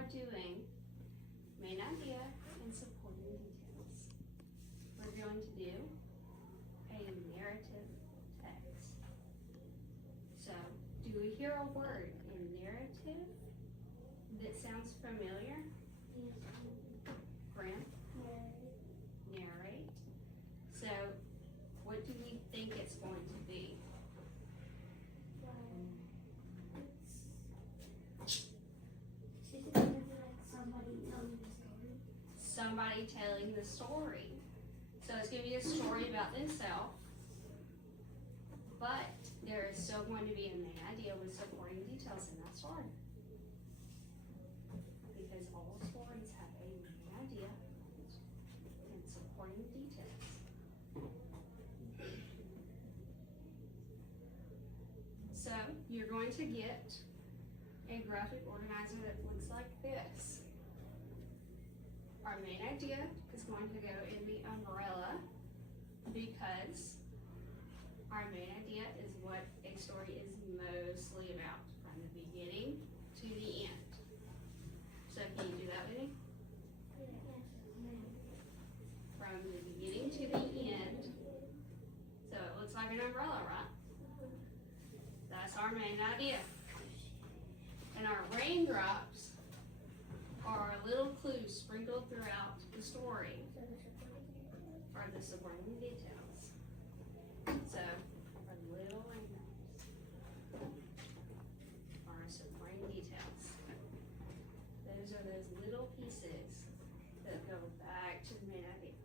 are doing main idea and supporting details. We're going to do a narrative text. So, do we hear a word in narrative that sounds familiar? Grant? Narrate. So, what do we think it's going to be? Somebody telling the story. So it's going to be a story about themselves, but there is still going to be a main idea with supporting details in that story. Because all stories have a main idea and supporting details. So you're going to get a graphic organizer that looks like this. Our main idea is going to go in the umbrella because our main idea is what a story is mostly about from the beginning to the end. So can you do that with me? From the beginning to the end. So it looks like an umbrella, right? That's our main idea. And our raindrops are little clues sprinkled throughout the story are the supporting details. So, our little raindrops are supporting details. Those are those little pieces that go back to the main idea.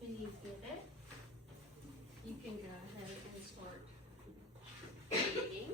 When you get it, you can go ahead and start reading.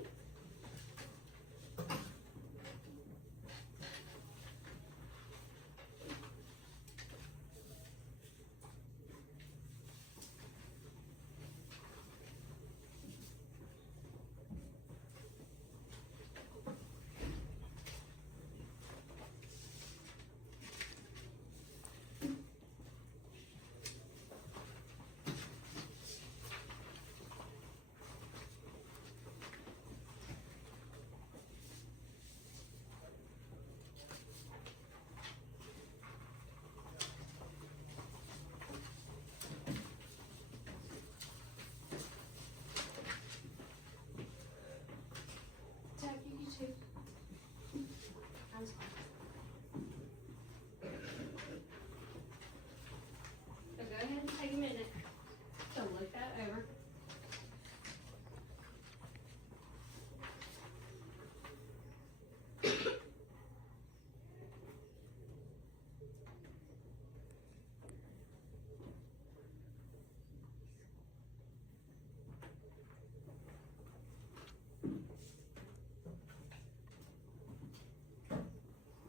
Dad, you can too. I'm sorry. So go ahead and take a minute to look that over.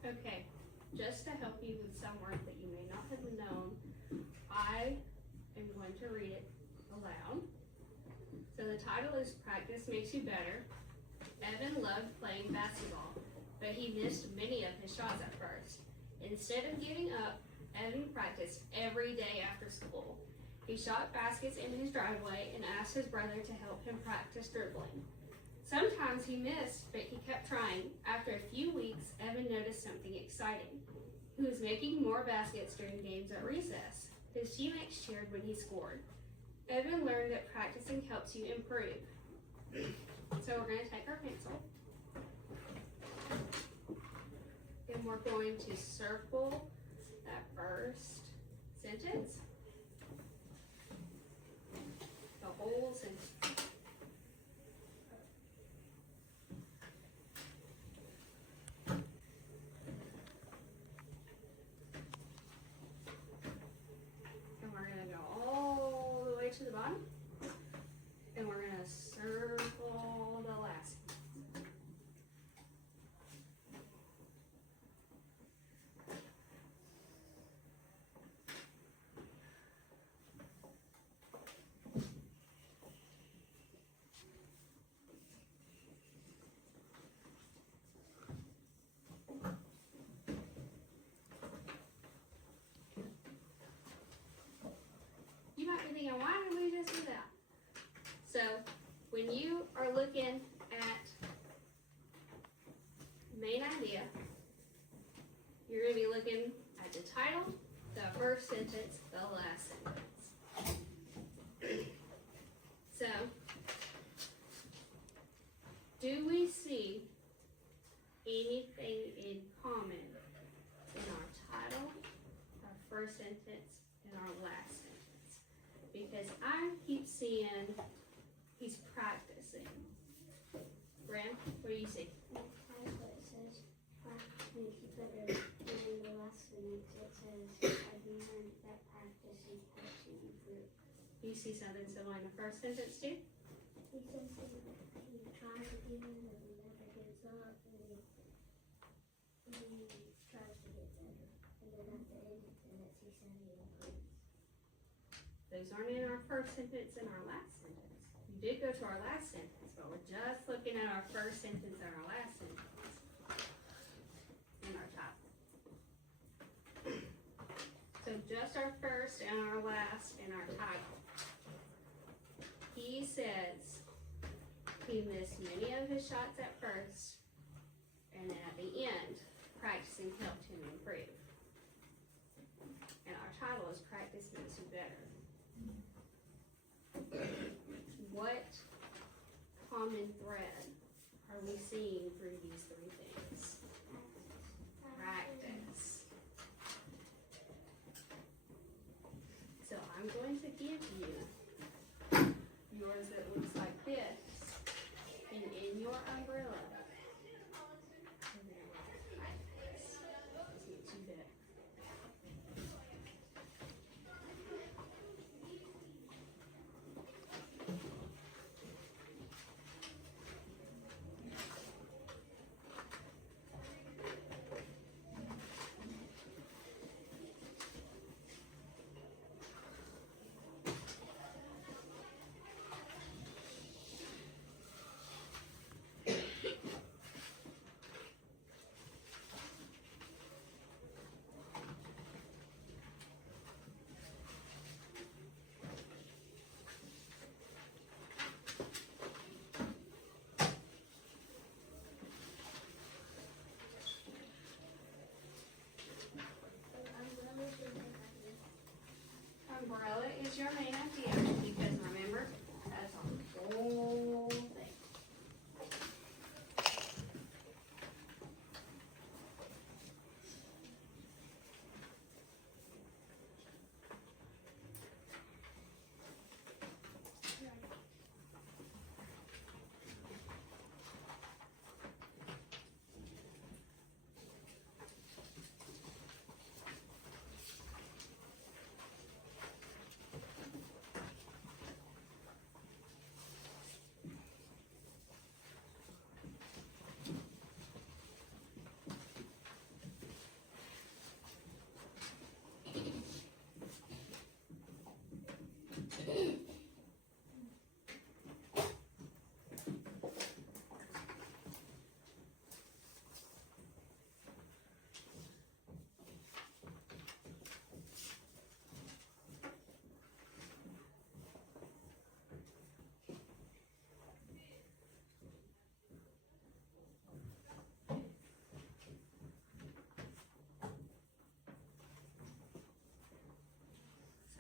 Okay, just to help you with some words that you may not have known, I am going to read it aloud. So the title is Practice Makes You Better. Evan loved playing basketball, but he missed many of his shots at first. Instead of giving up, Evan practiced every day after school. He shot baskets in his driveway and asked his brother to help him practice dribbling. Sometimes he missed, but he kept trying. After a few weeks, Evan noticed something exciting. He was making more baskets during games at recess. His teammates cheered when he scored. Evan learned that practicing helps you improve. So we're going to take our pencil, and we're going to circle that first sentence, the whole sentence. To the bottom, and we're going to circle the last. main idea, you're gonna be looking at the title, the first sentence, the last sentence. So, do we see anything in common in our title, our first sentence, and our last sentence? Because I keep seeing he's practicing. Bran, what do you see? That's what it says. When you put it in the last sentence, it says, I've learned that practicing helps you improve. You see something similar in the first sentence too? He says he tries again and he never gives up and he tries to get better. And then at the end of the sentence, he said he improves. Those aren't in our first sentence and our last sentence. You did go to our last sentence, but we're just looking at our first sentence and our last sentence in our title. So just our first and our last in our title. He says he missed many of his shots at first, and then at the end, practicing helped him improve. And our title is Practice Makes You Better. What common thread are we seeing through these three things? Practice. So I'm going to give you yours that looks like this, and in your umbrella, you're gonna write practice. This makes you better. Umbrella is your main idea, because remember, that's on the whole thing.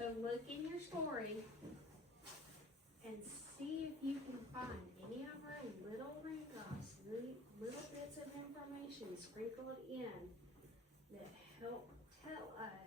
So look in your story and see if you can find any of our little raindrops, little bits of information sprinkled in that help tell us